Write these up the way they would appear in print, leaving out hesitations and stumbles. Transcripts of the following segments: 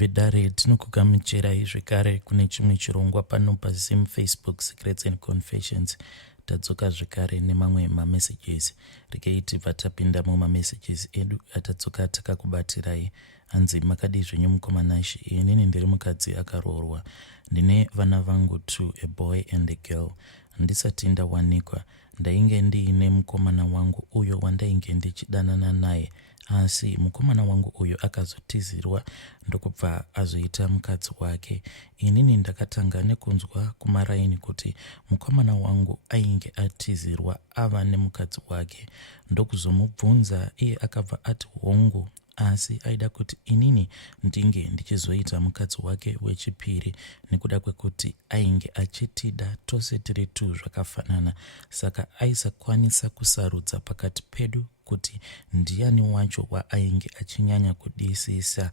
Vedare tinokugamuchirai zvekare kune chimwe chirongwa pano paZim Facebook Secrets and Confessions. Tadzoka zvekare nemamwe mamessages. Rekei tibva tapinda mumamessages edu atadzoka takakubatirai. Hanzi makadi zvenyu mukomanashi, inini ndiri mukadzi akaroorwa. Ndine vana vangu 2, a boy and a girl. Ndisati ndawanikwa, ndainge ndiine mukomana wangu uyo wandainge ndichidanana naye. Asi mukomana wangu uyo akazotizirwa ndokubva azoita mukadzi wake. Inini ndakatanga nekunzwa kumaraini kuti mukomana wangu ainge atizirwa ava nemukadzi wake. Ndokuzomubvunza, iye akabva ati hongu, asi aida kuti inini ndinge ndichizoita mukadzi wake wechipiri, nekuda kwekuti ainge achitida tose tiri 2 zvakafanana. Saka aisakwanisa kusarudza pakati pedu kuti ndiani wacho waainge achinyanya kudisisa.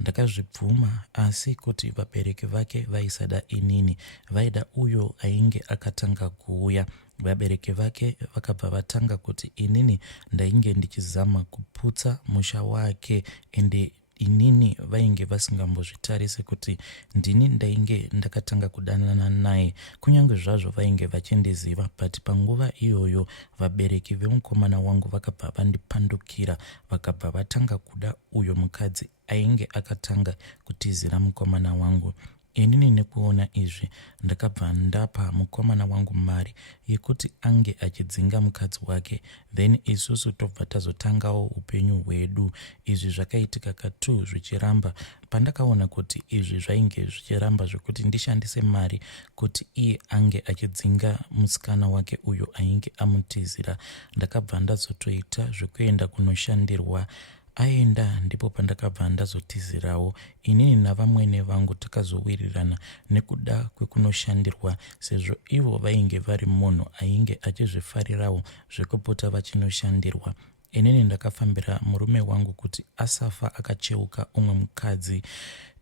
Ndakazvibvuma, asi kuti vabereki vake vaisada inini, vaida uyo ainge akatanga kuuya. Vabereki vake vakabva vatanga kuti inini ndainge ndichizama kuputsa musha wake, ende inini vainge vasingambozvitarise kuti ndini ndainge ndakatanga kudanana naye, kunyange zvazvo vainge vachindiziva. But panguva iyoyo vabereki vemukomana wangu vakabva vandipandukira, vakabva vatanga kuda uyo mukadzi ainge akatanga kutizira mukomana wangu. Inini nekuona izvi ndakabva ndapa mukomana wangu mari yekuti ange achidzinga mukadzi wake, then isusu tobva tazotangawo upenyu hwedu. Izvi zvakaitika katu zvichiramba. Pandakaona kuti izvi zvainge zvichiramba zvekuti ndishandise mari kuti iye ange achidzinga musikana wake uyo ainge amutizira, ndakabva ndazotoita zvekuenda kunoshandirwa. Aenda ndipo pandakabva ndazotizirawo. Inini navamwene vangu takazowirirana nekuda kwekunoshandirwa, sezvo ivo vainge vari munhu ainge achizvifarirawo zvekupota vachinoshandirwa. Inini ndakafambira murume wangu kuti asafa akacheuka umwe mukadzi,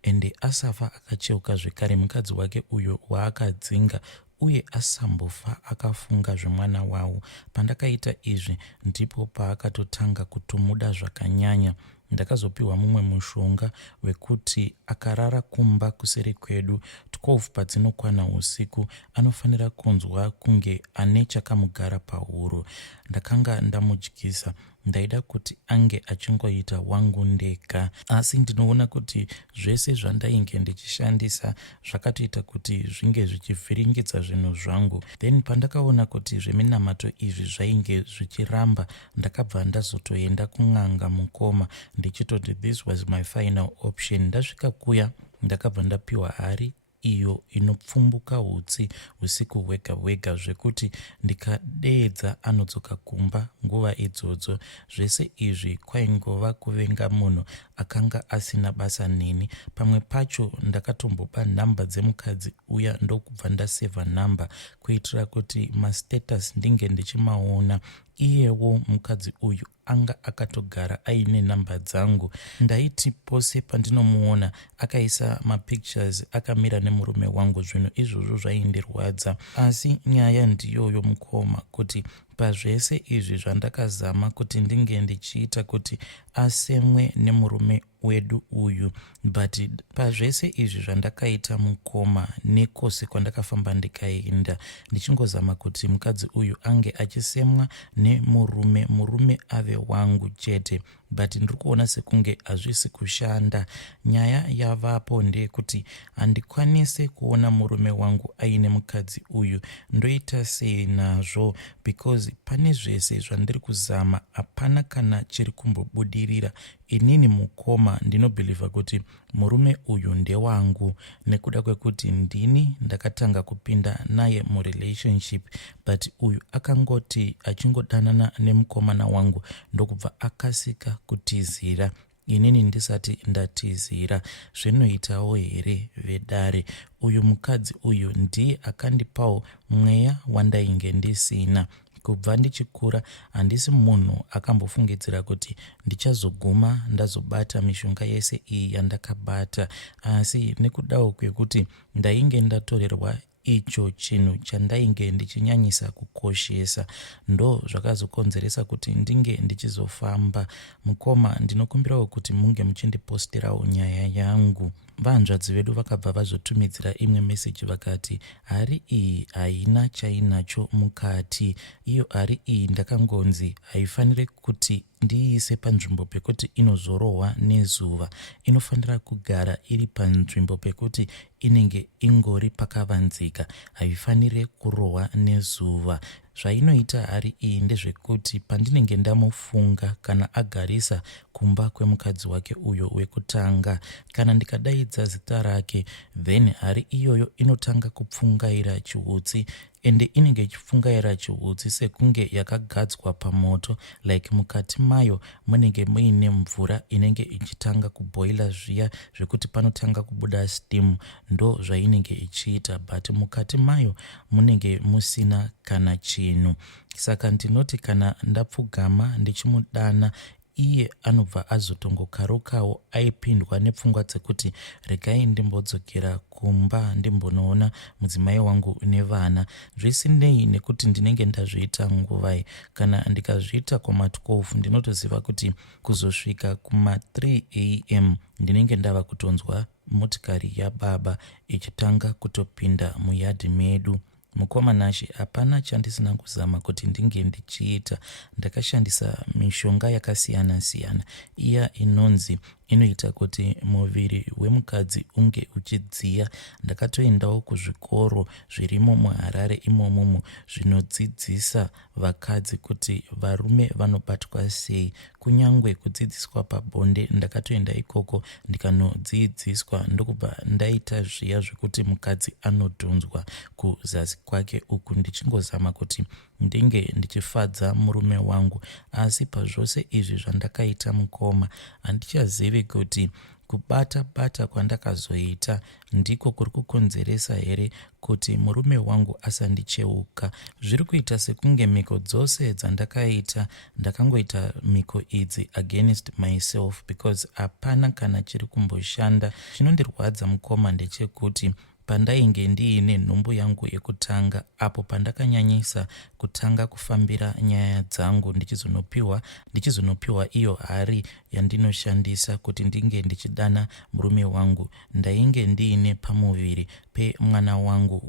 ende asafa akacheuka zvekare mukadzi wake uyo waakadzinga, uye asambofa akafunga zvemwana wawo. Pandakaita izvi ndipo paakatotanga kutomuda zvakanyanya. Ndakazopiwa mumwe mushonga wekuti akarara kumba kuseri kwedu 12 padzinokwana usiku anofanira kunzwa kunge ane chakamugara pahuro. Ndakanga ndamudyisa, ndaida kuti ange achingoita wangu ndega, asi ndinoona kuti zvese zvandainge ndichishandisa zvakatoita kuti zvinge zvichivhiringidza zvinhu zvangu. Then pandakaona kuti zveminamato izvi zvainge zvichiramba, ndakabva ndazotoenda kun'anga mukoma ndichitoti this was my final option. Ndasvika kuya ndakabva ndapihwa hari iyo inopfumbuka hutsi usiku hwega hwega, zvekuti ndikadeedza anodzoka kumba nguva idzodzo. Zvese izvi kwaingova kuvenga munhu akanga asina basa neni. Pamwe pacho ndakatombopa nhamba dzemukadzi uya ndokubva ndasevha nhamba kuitira kuti mastatus ndinge ndichimaona. Iyewo mukadzi uyu anga akatogara aine nhamba dzangu. Ndaiti pose pandinomuona akaisa mapictures akamira nemurume wangu. Zvinhu izvozvo zvaindirwadza, asi nyaya ndiyoyo mukoma, kuti pazvese izvi zvandakazama kuti ndinge ndichiita kuti asemwe nemurume wedu uyu, but pazvese izvi zvandakaita mukoma nekose kwandakafamba ndikaenda ndichingozama kuti mukadzi uyu ange achisemwa nemurume ave wangu chete, but ndiri kuona sekunge hazvisi kushanda. Nyaya yavapo ndeyekuti handikwanise kuona murume wangu aine mukadzi uyu. Ndoita sei nazvo? Because pane zvese zvandiri kuzama hapana kana chiri kumbobudirira. Inini mukoma ndinobhilivha kuti murume uyu ndewangu, nekuda kwekuti ndini ndakatanga kupinda naye murelationship, but uyu akangoti achingodanana nemukomana wangu ndokubva akasika kutizira, inini ndisati ndatizira. Zvinoitawo here vedare? Uyu mukadzi uyu ndiye akandipawo mweya wandainge ndisina. Kubva ndichikura handisi munhu akambofungidzira kuti ndichazoguma ndazobata mishonga yese iyi yandakabata, asi nekudawo kwekuti ndainge ndatorerwa icho chinhu chandainge ndichinyanyisa kukoshesa ndo zvakazokonzeresa kuti ndinge ndichizofamba. Mukoma, ndinokumbirawo kuti munge muchindiposterawo nyaya yangu. Vanzvadzi vedu vakabva vazotumidzira imwe meseji vakati, hari iyi haina chainacho mukati. Iyo hari iyi ndakangonzi haifaniri kuti ndiise panzvimbo pekuti inozorohwa nezuva. Inofanira kugara iri panzvimbo pekuti inenge ingori pakavanzika, haifaniri kurohwa nezuva. Zvainoita hari iyi ndezvekuti pandinenge ndamufunga kana agarisa kumba kwemukadzi wake uyo wekutanga, kana ndikadaidza zita rake, then hari iyoyo inotanga kupfungaira chihutsi, ende inenge ichipfungaira chihutsi sekunge yakagadzwa pamoto, like mukati mayo munenge muine mvura inenge ichitanga kubhoila zviya zvekuti panotanga kubuda steam, ndo zvainenge ichiita, but mukati mayo munenge musina kana chinhu. Saka ndinoti kana ndapfugama ndichimudana, iye anobva azotongokarukawo aipindwa nepfungwa dzekuti regai ndimbodzokera kumba ndimbonoona mudzimai wangu nevana. Zvisinei nekuti ndinenge ndazviita nguvai. Kana ndikazviita kwama12 ndinotoziva kuti kuzosvika kuma3 am ndinenge ndava kutonzwa motikari yababa ichitanga kutopinda muyadhi medu. Mukomanashi, hapana chandisina kuzama kuti ndinge ndichiita. Ndakashandisa mishonga yakasiyana-siyana, iya inonzi inoita kuti muviri wemukadzi unge uchidziya. Ndakatoendawo kuzvikoro zvirimo muHarare imomomo zvinodzidzisa vakadzi kuti varume vanobatwa sei, kunyangwe kudzidziswa pabonde. Ndakatoenda ikoko ndikanodzidziswa, ndokubva ndaita zviya zvekuti mukadzi anodhonzwa kuzasi kwake uku, ndichingozama kuti ndinge ndichifadza murume wangu. Asi pazvose izvi zvandakaita, Mukoma, handichazivi kuti kubata-bata kwandakazoita ndiko kuri kukonzeresa here kuti murume wangu asandicheuka. Zviri kuita sekunge mhiko dzose dzandakaita ndakangoita mhiko idzi against myself, because hapana kana chiri kumboshanda. Chinondirwadza, Mukoma, ndechekuti pandainge ndiine nhumbu yangu yekutanga, apo pandakanyanyisa kutanga kufambira nyaya dzangu ndichizonopiwa iyo hari yandinoshandisa kuti ndinge ndichidana murume wangu, ndainge ndiine pamuviri pemwana wangu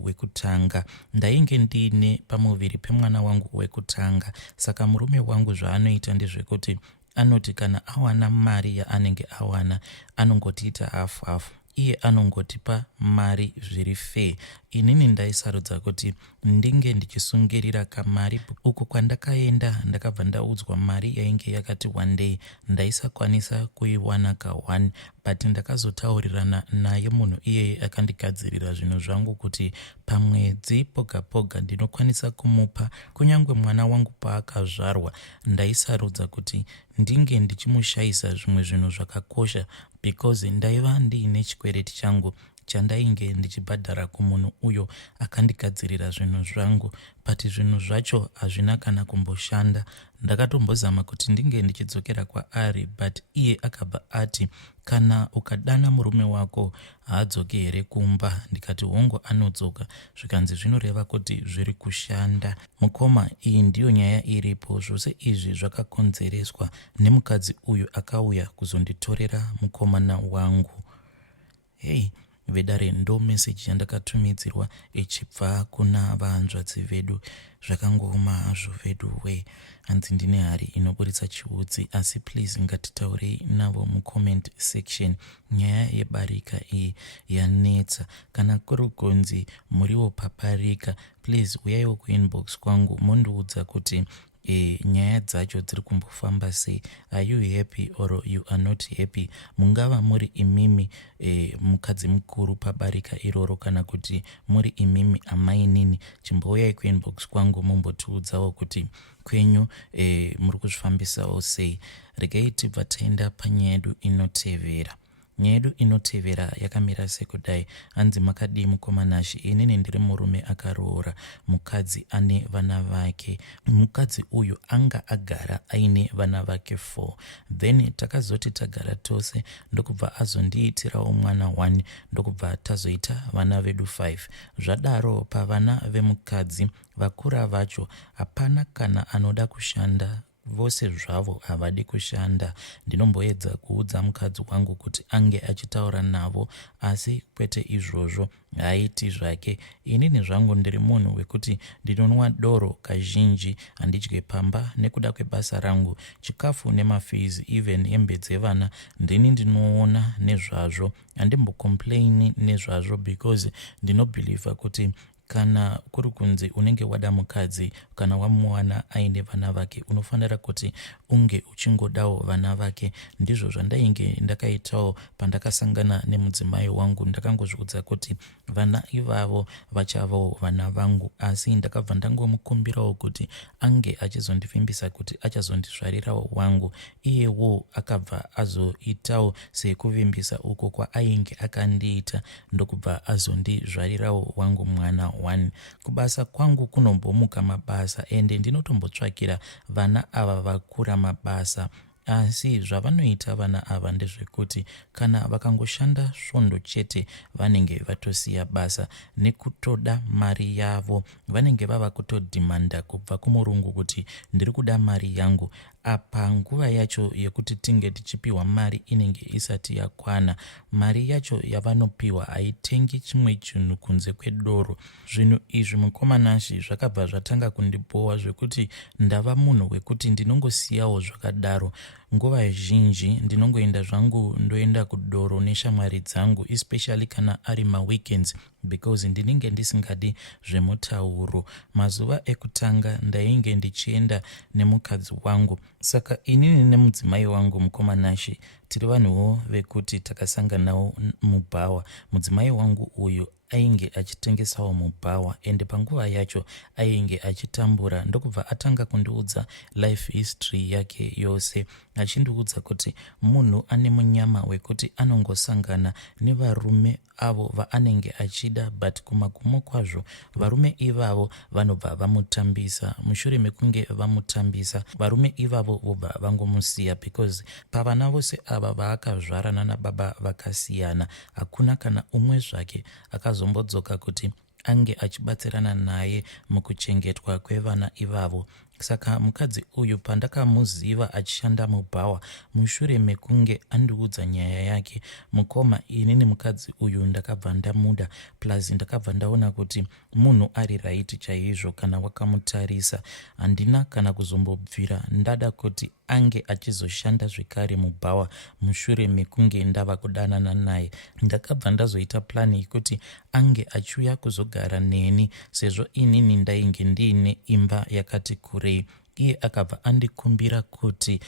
wekutanga. Saka murume wangu zvaanoita ndezvekuti anoti kana awana mari yaanenge awana anongotiita hafu-hafu. Iye anongotipa mari zviri fair. Inini ndaisarudza kuti ndinge ndichisungirira kamari. Uko kwandakaenda ndakabva ndaudzwa mari yainge yakati one day ndaisakwanisa kuiwana ka1, but ndakazotaurirana naye munhu iyeye akandigadzirira zvinhu zvangu kuti pamwedzi poga-poga ndinokwanisa kumupa. Kunyange mwana wangu paakazvarwa ndaisarudza kuti ndinge ndichimushayisa zvimwe zvinhu zvakakosha, because ndaiva ndiine chikwereti changu chandainge ndichibhadhara kumunhu uyo akandigadzirira zvinhu zvangu, but zvinhu zvacho hazvina kana kumboshanda. Ndakatombozama kuti ndinge ndichidzokera kwaari, but iye akabva ati, kana ukadana murume wako haadzoki here kumba? Ndikati hongu anodzoka. Zvikanzi zvinoreva kuti zviri kushanda. Mukoma, iyi ndiyo nyaya iripo. Zvose izvi zvakakonzereswa nemukadzi uyu akauya kuzonditorera mukomana wangu. Hey, vedare ndo meseji yandakatumidzirwa ichibva kuna vanzvadzi vedu. Zvakangoma hazvo vedu we. Hanzi ndine hari inoburitsa chihutsi, asi please ngatitaurei navo mucomment section. Nyaya yebarika iyi yanetsa. Kana kuri kunzi muriwo paparika, please uyaiwo kuinbox kwangu mondiudza kuti nyaya dzacho dziri kumbofamba sei. Are you happy or you are not happy? Mungava muri imimi mukadzi mukuru pabarika iroro, kana kuti muri imimi amai nini, chimbouyai kuinbox kwangu mombotiudzawo kuti kwenyu muri kuzvifambisawo sei. Regai tibva taenda panyaya yedu inotevera. Nyedu inotevera yakamira sekudai. Hanzi makadii mukomanashi? Inini ndiri murume akaroora mukadzi ane vana vake. Mukadzi uyu anga agara aine vana vake 4. Then takazoti tagara tose ndokubva azondiitirawo mwana 1 ndokubva tazoita vana vedu 5. Zvadaro pavana vemukadzi vakura vacho hapana kana anoda kushanda, vose zvavo havadi kushanda. Ndinomboedza kuudza mukadzi wangu kuti ange achitaura navo, asi kwete izvozvo haaiti zvake. Inini zvangu ndiri munhu wekuti ndinonwa doro kazhinji, handidye pamba nekuda kwebasa rangu. Chikafu nemafizi, even hembe dzevana, ndini ndinoona nezvazvo. Handimbokomplaini nezvazvo because ndinobhilivha kuti kana kuri kunzi unenge wada mukadzi, kana wamuwana aine vana vake, unofanira kuti unge uchingodawo vana vake. Ndizvo zvandainge ndakaitawo pandakasangana nemudzimai wangu. Ndakangozviudza kuti vana ivavo vachavawo vana vangu, asi ndakabva ndangomukumbirawo kuti ange achizondivimbisa kuti achazondizvarirawo wangu. Iyewo akabva azoitawo sekuvimbisa uko kwaainge akandiita, ndokubva azondizvarirawo wangu mwana 1. Kubasa kwangu kunombomuka mabasa, ende ndinotombotsvakira vana ava vakura mabasa. Asi zvavanoita vana ava ndezvekuti kana vakangoshanda svondo chete vanenge vatosiya basa nekutoda mari yavo. Vanenge vava kutodhimanda kubva kumurungu kuti ndiri kuda mari yangu. Apa nguva yacho yekuti tinge tichipiwa mari inenge isati yakwana. Mari yacho yavanopiwa haitengi chimwe chinhu kunze kwedoro. Zvinhu izvi mukomanashi zvakabva zvatanga kundibowa zvekuti ndava munhu wekuti ndinongosiyawo zvakadaro. Nguva zhinji ndinongoenda zvangu ndoenda kudoro neshamwari dzangu, especially kana ari maweekends, because ndinenge ndisingadi zvemutauro. Mazuva ekutanga ndainge ndichienda nemukadzi wangu. Saka inini nemudzimai wangu mukomanashi tiri vanhuwo vekuti takasanganawo mubhawa. Mudzimai wangu uyu ainge achitengesawo mubhawa, ende panguva yacho ainge achitambura. Ndokubva atanga kundiudza life history yake yose, achindiudza kuti munhu ane munyama wekuti anongosangana nevarume avo vaanenge achida, but kumagumo kwazvo varume ivavo vanobva vamutambisa. Mushure mekunge vamutambisa, varume ivavo vobva vangomusiya, because pavana vose ava vaakazvarana nababa vakasiyana, hakuna kana umwe zvake akazombodzoka kuti ange achibatsirana naye mukuchengetwa kwevana ivavo. Saka mukadzi uyu pandakamuziva achishanda mubhawa, mushure mekunge andiudza nyaya yake, mukoma, inini mukadzi uyu ndakabva ndamuda. Plus ndakabva ndaona kuti munhu ari right chaizvo. Kana wakamutarisa, handina kana kuzombobvira. Ndada kuti ange achizoshanda zvekare mubhawa mushure mekunge ndava kudanana naye. Ndakabva ndazoita plani yekuti ange achiuya kuzogara neni, sezvo inini ndainge ndiine imba yakati kurei. Iye akabva andikumbira kuti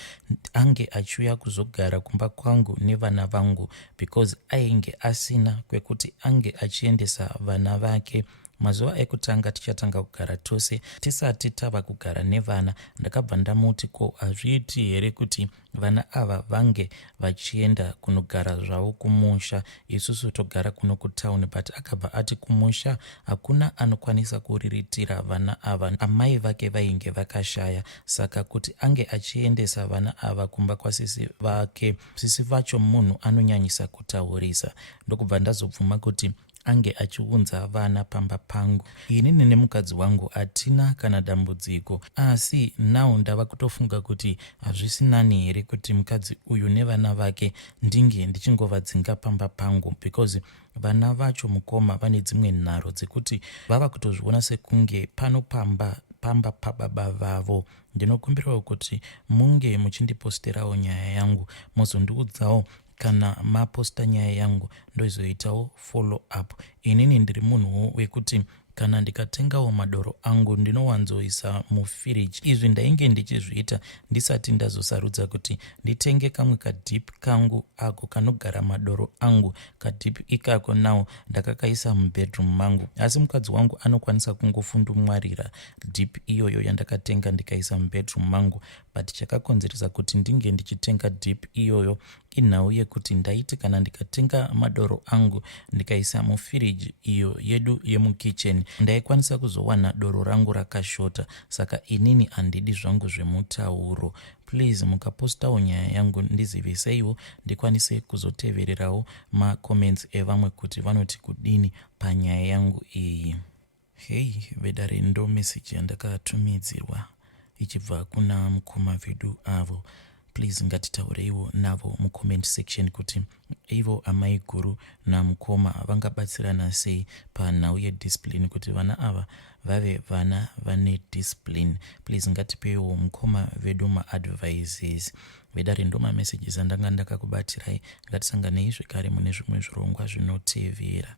ange achiuya kuzogara kumba kwangu nevana vangu, because ainge asina kwekuti ange achiendesa vana vake. Mazuva ekutanga tichatanga kugara tose, tisati tava kugara nevana, ndakabva ndamuti ko hazviiti here kuti vana ava vange vachienda kunogara zvavo kumusha, isusu togara kuno kutauni. But akabva ati kumusha hakuna anokwanisa kuriritira vana ava, amai vake vainge vakashaya. Saka kuti ange achiendesa vana ava kumba kwasisi vake, sisi vacho munhu anonyanyisa kutaurisa. Ndokubva ndazobvuma kuti ange achiunza vana pamba pangu. Inini nemukadzi wangu hatina kana dambudziko, asi now ndava kutofunga kuti hazvisinani here kuti mukadzi uyu nevana vake ndinge ndichingovadzinga pamba pangu, because vana vacho mukoma vane dzimwe nharo dzekuti vava kutozviona sekunge panopamba pamba pababa vavo. Ndinokumbirawo kuti munge muchindiposterawo nyaya yangu, mozondiudzawo kana maposta nyaya yangu, ndoizoitawo follow up. Inini ndiri munhu wekuti kana ndikatengawo madoro angu ndinowanzoisa mufiriji. Izvi ndainge ndichizviita ndisati ndazosarudza kuti nditenge kamwe kadhip kangu ako kanogara madoro angu. Kadhip ikako nawo ndakakaisa mubedroom mangu, asi mukadzi wangu anokwanisa kungofundumwarira dhip iyoyo yandakatenga ndikaisa mubedroom mangu. But chakakonzeresa kuti ndinge ndichitenga dhip iyoyo inhau yekuti ndaiti kana ndikatenga madoro angu ndikaisa mufiriji iyo yedu yemukicheni ndaikwanisa kuzowana doro rangu rakashota. Saka inini handidi zvangu zvemutauro. Please mukapostawo nyaya yangu ndiziviseiwo ndikwanise kuzotevererawo macomments evamwe kuti vanoti kudini panyaya yangu iyi. Hei vedare, ndo message yandakatumidzirwa ichibva kuna mukoma vedu avo. Please ngatitaureiwo navo mucomment section kuti ivo amai guru namukoma vangabatsirana sei panhau yediscipline kuti vana ava vave vana vane discipline. Please ngatipewo mukoma vedu maadvices. Vedare, ndo mamessages andanga ndakakubatirai. Ngatisanganei zvekare mune zvimwe zvirongwa zvinotevera.